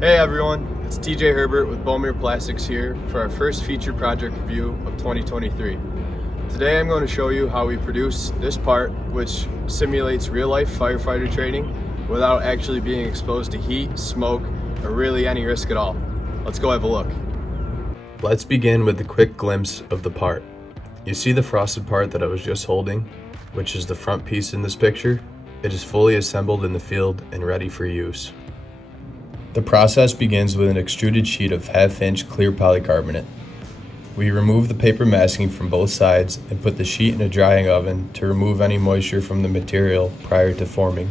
Hey everyone, it's TJ Herbert with Bo-Mer Plastics here for our first feature project review of 2023. Today I'm going to show you how we produce this part, which simulates real-life firefighter training without actually being exposed to heat, smoke, or really any risk at all. Let's go have a look. Let's begin with a quick glimpse of the part. You see the frosted part that I was just holding, which is the front piece in this picture? It is fully assembled in the field and ready for use. The process begins with an extruded sheet of 1/2 inch clear polycarbonate. We remove the paper masking from both sides and put the sheet in a drying oven to remove any moisture from the material prior to forming.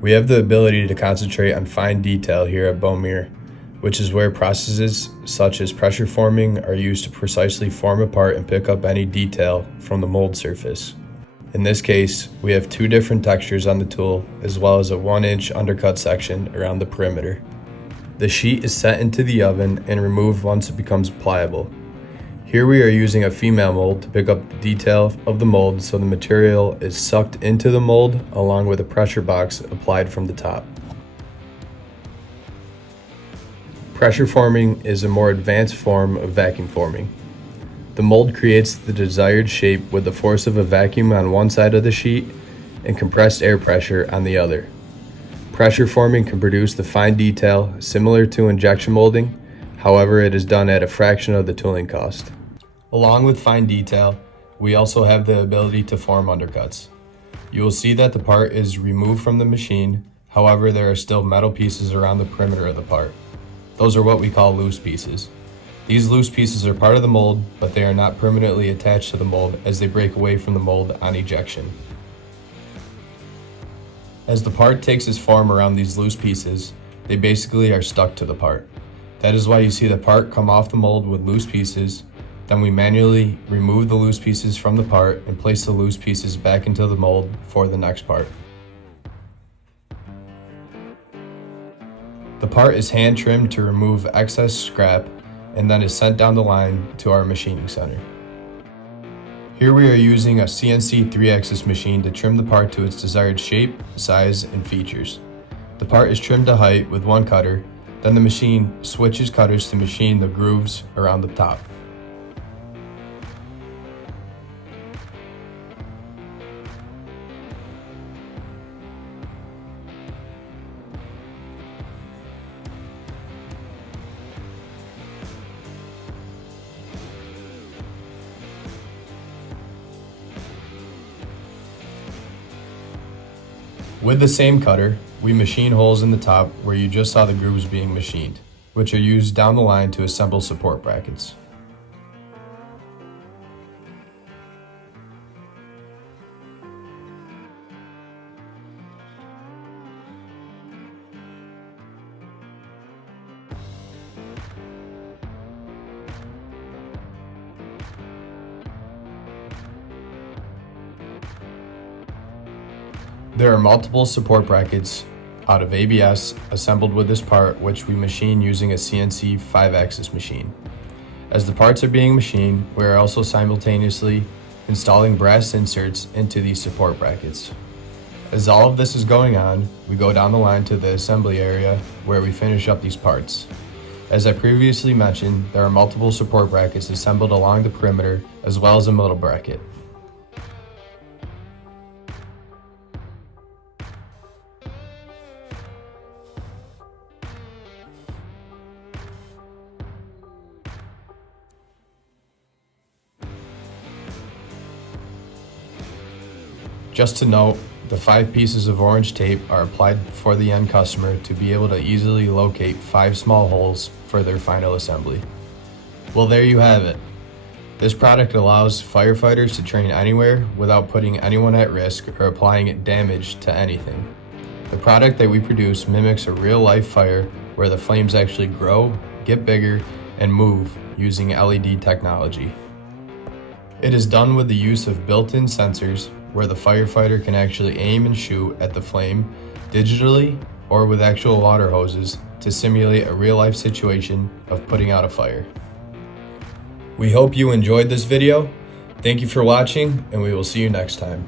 We have the ability to concentrate on fine detail here at Bo-Mer, which is where processes such as pressure forming are used to precisely form a part and pick up any detail from the mold surface. In this case, we have 2 different textures on the tool, as well as a 1-inch undercut section around the perimeter. The sheet is set into the oven and removed once it becomes pliable. Here we are using a female mold to pick up the detail of the mold so the material is sucked into the mold along with a pressure box applied from the top. Pressure forming is a more advanced form of vacuum forming. The mold creates the desired shape with the force of a vacuum on one side of the sheet and compressed air pressure on the other. Pressure forming can produce the fine detail similar to injection molding, however it is done at a fraction of the tooling cost. Along with fine detail, we also have the ability to form undercuts. You will see that the part is removed from the machine, however there are still metal pieces around the perimeter of the part. Those are what we call loose pieces. These loose pieces are part of the mold, but they are not permanently attached to the mold as they break away from the mold on ejection. As the part takes its form around these loose pieces, they basically are stuck to the part. That is why you see the part come off the mold with loose pieces, then we manually remove the loose pieces from the part and place the loose pieces back into the mold for the next part. The part is hand trimmed to remove excess scrap and then is sent down the line to our machining center. Here we are using a CNC 3-axis machine to trim the part to its desired shape, size, and features. The part is trimmed to height with 1 cutter, then the machine switches cutters to machine the grooves around the top. With the same cutter, we machine holes in the top where you just saw the grooves being machined, which are used down the line to assemble support brackets. There are multiple support brackets out of ABS assembled with this part, which we machine using a CNC 5-axis machine. As the parts are being machined, we are also simultaneously installing brass inserts into these support brackets. As all of this is going on, we go down the line to the assembly area where we finish up these parts. As I previously mentioned, there are multiple support brackets assembled along the perimeter as well as a middle bracket. Just to note, the 5 pieces of orange tape are applied for the end customer to be able to easily locate 5 small holes for their final assembly. Well, there you have it. This product allows firefighters to train anywhere without putting anyone at risk or applying damage to anything. The product that we produce mimics a real-life fire where the flames actually grow, get bigger, and move using LED technology. It is done with the use of built-in sensors where the firefighter can actually aim and shoot at the flame digitally or with actual water hoses to simulate a real-life situation of putting out a fire. We hope you enjoyed this video. Thank you for watching, and we will see you next time.